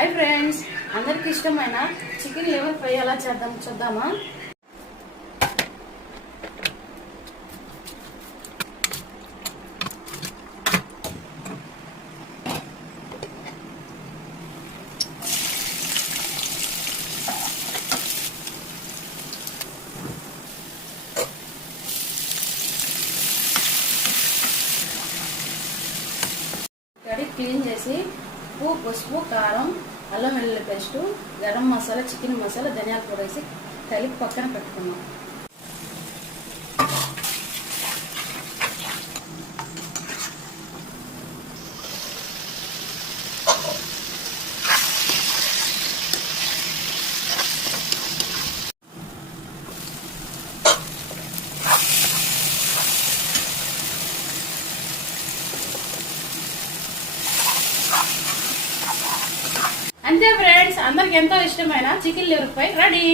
Hi friends, అందరికి ఇష్టమైన chicken liver fry ఎలా చేద్దాం చూద్దామా. కడిగి క్లీన్ చేసి ఉప్పు, పసుపు, కారం, అల్లం వెల్లుల్లి పేస్ట్, గరం మసాలా, చికెన్ మసాలా, ధనియాల పొడి వేసి కలిపి పక్కన పెట్టుకున్నాం. అంతే ఫ్రెండ్స్, అందరికి ఎంతో ఇష్టమైన చికెన్ లివర్ ఫ్రై రెడీ.